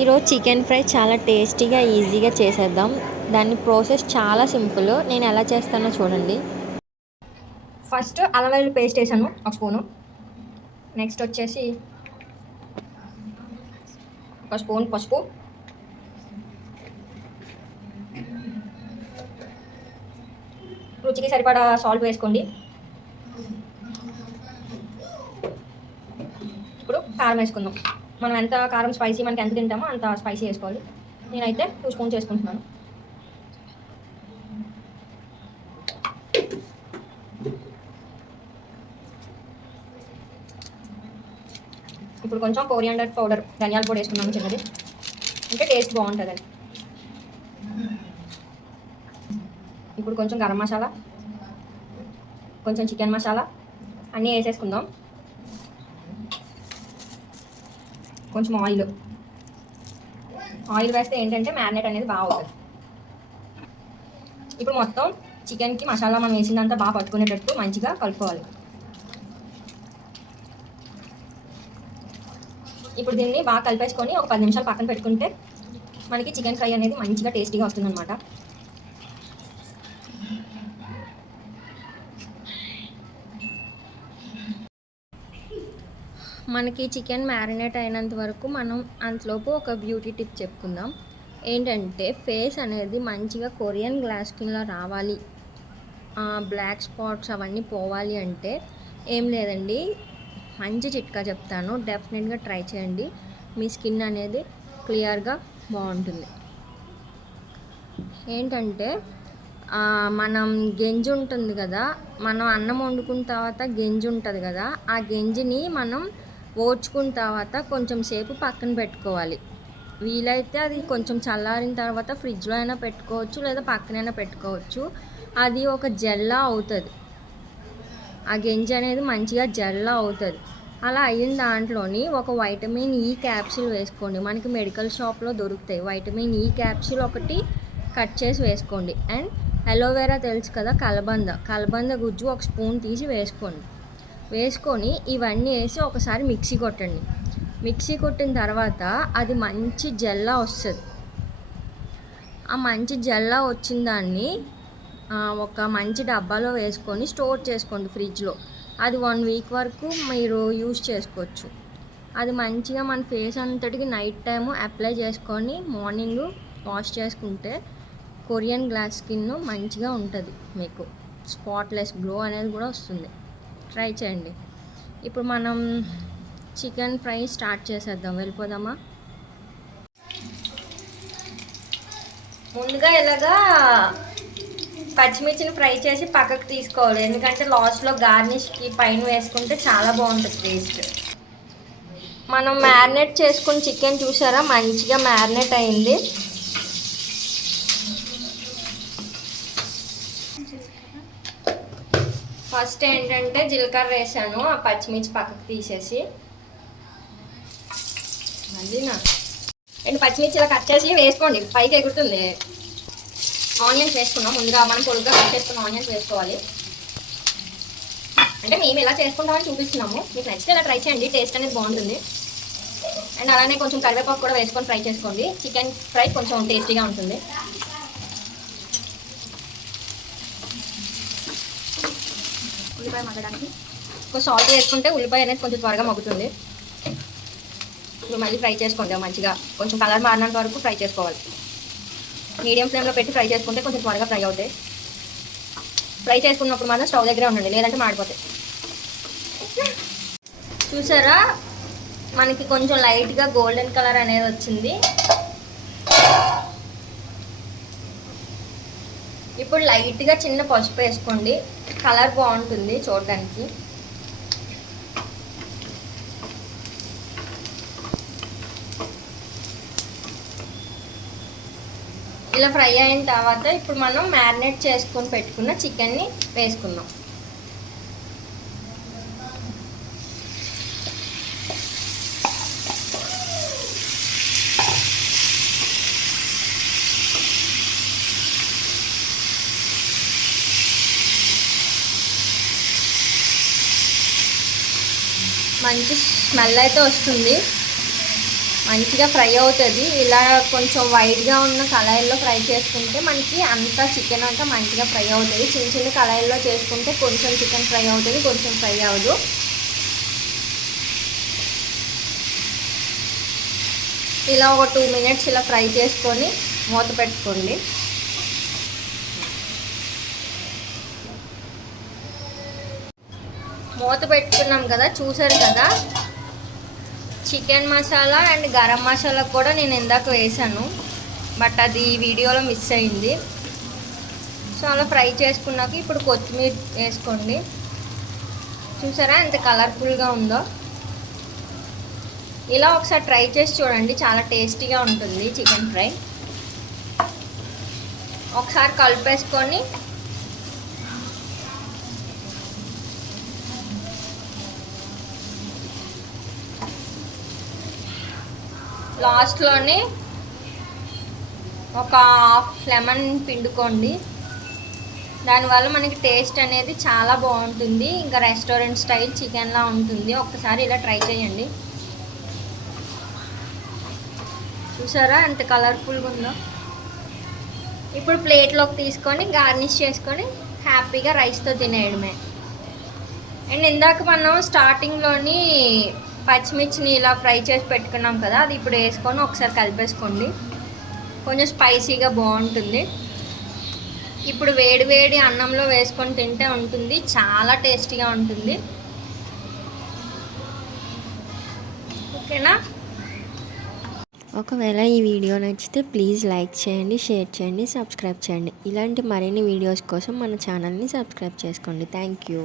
ఈరోజు chicken fry చాలా టేస్టీగా ఈజీగా చేసేద్దాం. దాని ప్రాసెస్ చాలా సింపుల్. నేను ఎలా చేస్తానో చూడండి. ఫస్ట్ అల్లం వెల్లుల్లి పేస్ట్ వేసాను ఒక స్పూను. నెక్స్ట్ వచ్చేసి ఒక స్పూన్ పసుపు. రుచికి సరిపడా సాల్ట్ వేసుకోండి. ఇప్పుడు కారం వేసుకుందాం. మనం ఎంత కారం స్పైసీ మనకి ఎంత తింటామో అంత స్పైసీ వేసుకోవాలి. నేనైతే టూ స్పూన్స్ వేసుకుంటున్నాను. ఇప్పుడు కొంచెం కోరియాండర్ పౌడర్ ధనియాల పొడి వేసుకున్నాము చిన్నది. అంటే టేస్ట్ బాగుంటుందని ఇప్పుడు కొంచెం గరం మసాలా కొంచెం చికెన్ మసాలా అన్నీ వేసేసుకుందాం. కొంచెం ఆయిల్. ఆయిల్ వేస్తే ఏంటంటే మ్యారినేట్ అనేది బాగా అవుతుంది. ఇప్పుడు మొత్తం చికెన్కి మసాలా మనం వేసిందంతా బాగా పట్టుకునేటట్టు మంచిగా కలుపుకోవాలి. ఇప్పుడు దీన్ని బాగా కలిపేసుకొని ఒక పది నిమిషాలు పక్కన పెట్టుకుంటే మనకి చికెన్ ఫ్రై అనేది మంచిగా టేస్టీగా వస్తుందన్నమాట. మనకి చికెన్ మ్యారినేట్ అయినంత వరకు మనం అంతలోపు ఒక బ్యూటీ టిప్ చెప్పుకుందాం. ఏంటంటే ఫేస్ అనేది మంచిగా కొరియన్ గ్లాస్ స్కిన్లో రావాలి. బ్లాక్ స్పాట్స్ అవన్నీ పోవాలి అంటే ఏం లేదండి. మంచి చిట్కా చెప్తాను. డెఫినెట్గా ట్రై చేయండి. మీ స్కిన్ అనేది క్లియర్గా బాగుంటుంది. ఏంటంటే మనం గెంజి ఉంటుంది కదా మనం అన్నం వండుకున్న తర్వాత గెంజి ఉంటుంది కదా ఆ గెంజిని మనం ఓడ్చుకున్న తర్వాత కొంచెం సేపు పక్కన పెట్టుకోవాలి. వీలైతే అది కొంచెం చల్లారిన తర్వాత ఫ్రిడ్జ్లో అయినా పెట్టుకోవచ్చు లేదా పక్కనైనా పెట్టుకోవచ్చు. అది ఒక జెల్లా అవుతుంది. ఆ గెంజి అనేది మంచిగా జెల్లా అవుతుంది. అలా అయిన దాంట్లోని ఒక వైటమిన్ ఈ క్యాప్సూల్ వేసుకోండి. మనకి మెడికల్ షాప్లో దొరుకుతాయి. వైటమిన్ ఈ క్యాప్సూల్ ఒకటి కట్ చేసి వేసుకోండి. అండ్ అలోవెరా తెలుసు కదా కలబంద. కలబంద గుజ్జు ఒక స్పూన్ తీసి వేసుకోండి. వేసుకొని ఇవన్నీ వేసి ఒకసారి మిక్సీ కొట్టండి. మిక్సీ కొట్టిన తర్వాత అది మంచి జెల్లా వస్తుంది. ఆ మంచి జెల్లా వచ్చిన దాన్ని ఒక మంచి డబ్బాలో వేసుకొని స్టోర్ చేసుకోండి ఫ్రిడ్జ్లో. అది వన్ వీక్ వరకు మీరు యూజ్ చేసుకోవచ్చు. అది మంచిగా మన ఫేస్ అంతటికి నైట్ టైము అప్లై చేసుకొని మార్నింగ్ వాష్ చేసుకుంటే కొరియన్ గ్లాస్ స్కిన్ మంచిగా ఉంటుంది మీకు. స్పాట్లెస్ గ్లో అనేది కూడా వస్తుంది. ట్రై చేయండి. ఇప్పుడు మనం చికెన్ ఫ్రై స్టార్ట్ చేసేద్దాం. వెళ్ళిపోదామా? ముందుగా ఇలాగా పచ్చిమిర్చిని ఫ్రై చేసి పక్కకు తీసుకోవాలి. ఎందుకంటే లాస్ట్లో గార్నిష్కి పైన వేసుకుంటే చాలా బాగుంటుంది టేస్ట్ మనం మ్యారినేట్ చేసుకుని చికెన్ చూసారా? మంచిగా మ్యారినేట్ అయింది. ఫస్ట్ ఏంటంటే జీలకర్ర వేసాను ఆ పచ్చిమిర్చి పక్కకు తీసేసి. మళ్ళీ నా రెండు పచ్చిమిర్చి ఇలా కట్ చేసి వేసుకోండి పైకి ఎగురుతుంది. ఆనియన్స్ వేసుకున్నాం ముందుగా మనం పొడుగ్గా కట్ చేసుకున్న ఆనియన్స్ వేసుకోవాలి. అంటే మేము ఎలా చేసుకుంటామని చూపిస్తున్నాము. మీకు నచ్చితే ఇలా ట్రై చేయండి టేస్ట్ అనేది బాగుంటుంది. అండ్ అలానే కొంచెం కరివేపాకు కూడా వేసుకొని ఫ్రై చేసుకోండి. చికెన్ ఫ్రై కొంచెం టేస్టీగా ఉంటుంది. ఉల్లిపాయ మగ్గడానికి కొంచెం సాల్ట్ వేసుకుంటే ఉల్లిపాయ అనేది కొంచెం త్వరగా మగ్గుతుంది. ఇప్పుడు మళ్ళీ ఫ్రై చేసుకోండి మంచిగా. కొంచెం కలర్ మారినంత వరకు ఫ్రై చేసుకోవాలి. మీడియం ఫ్లేమ్లో పెట్టి ఫ్రై చేసుకుంటే కొంచెం త్వరగా ఫ్రై అవుతాయి. ఫ్రై చేసుకున్నప్పుడు మాత్రం స్టవ్ దగ్గరే ఉండండి లేదంటే మాడిపోతాయి. చూసారా? మనకి కొంచెం లైట్గా గోల్డెన్ కలర్ అనేది వచ్చింది. ఇప్పుడు లైట్గా చిన్న పసుపు వేసుకోండి. కలర్ బాగుంటుంది చూడడానికి. ఇలా ఫ్రై అయిన తర్వాత ఇప్పుడు మనం మ్యారినేట్ చేసుకొని పెట్టుకున్న చికెన్ని వేసుకుందాం. మంచి స్మెల్ అయితే వస్తుంది. మంచిగా ఫ్రై అవుతుంది. ఇలా కొంచెం వైట్గా ఉన్న కళాయిల్లో ఫ్రై చేసుకుంటే మనకి అంతా చికెన్ అంతా మంచిగా ఫ్రై అవుతుంది. చిన్న చిన్న కళాయిల్లో చేసుకుంటే కొంచెం చికెన్ ఫ్రై అవుతుంది కొంచెం ఫ్రై అవ్వదు. ఇలా ఒక టూ మినిట్స్ ఇలా ఫ్రై చేసుకొని మూత పెట్టుకోండి. మూత పెట్టుకున్నాం కదా చూసారు కదా? చికెన్ మసాలా అండ్ గరం మసాలా కూడా నేను ఇందాక వేసాను బట్ అది వీడియోలో మిస్ అయింది. సో అలా ఫ్రై చేసుకున్నాక ఇప్పుడు కొత్తిమీర వేసుకోండి. చూసారా ఎంత కలర్ఫుల్గా ఉందో? ఇలా ఒకసారి ట్రై చేసి చూడండి చాలా టేస్టీగా ఉంటుంది చికెన్ ఫ్రై. ఒకసారి కలిపేసుకొని లాస్ట్లోనే ఒక హాఫ్ లెమన్ పిండుకోండి. దానివల్ల మనకి టేస్ట్ అనేది చాలా బాగుంటుంది. ఇంకా రెస్టారెంట్ స్టైల్ చికెన్లా ఉంటుంది. ఒక్కసారి ఇలా ట్రై చేయండి. చూసారా? ఎంత కలర్ఫుల్గా ఉందో. ఇప్పుడు ప్లేట్లోకి తీసుకొని గార్నిష్ చేసుకొని హ్యాపీగా రైస్తో తినేయడమే. అండ్ ఇందాక మనం స్టార్టింగ్లోని పచ్చిమిర్చిని ఇలా ఫ్రై చేసి పెట్టుకున్నాం కదా అది ఇప్పుడు వేసుకొని ఒకసారి కలిపేసుకోండి. కొంచెం స్పైసీగా బాగుంటుంది. ఇప్పుడు వేడి వేడి అన్నంలో వేసుకొని తింటే ఉంటుంది చాలా టేస్టీగా ఉంటుంది. ఓకేనా? ఒకవేళ ఈ వీడియో నచ్చితే ప్లీజ్ లైక్ చేయండి షేర్ చేయండి సబ్స్క్రైబ్ చేయండి. ఇలాంటి మరిన్ని వీడియోస్ కోసం మన ఛానల్ని సబ్స్క్రైబ్ చేసుకోండి. Thank you.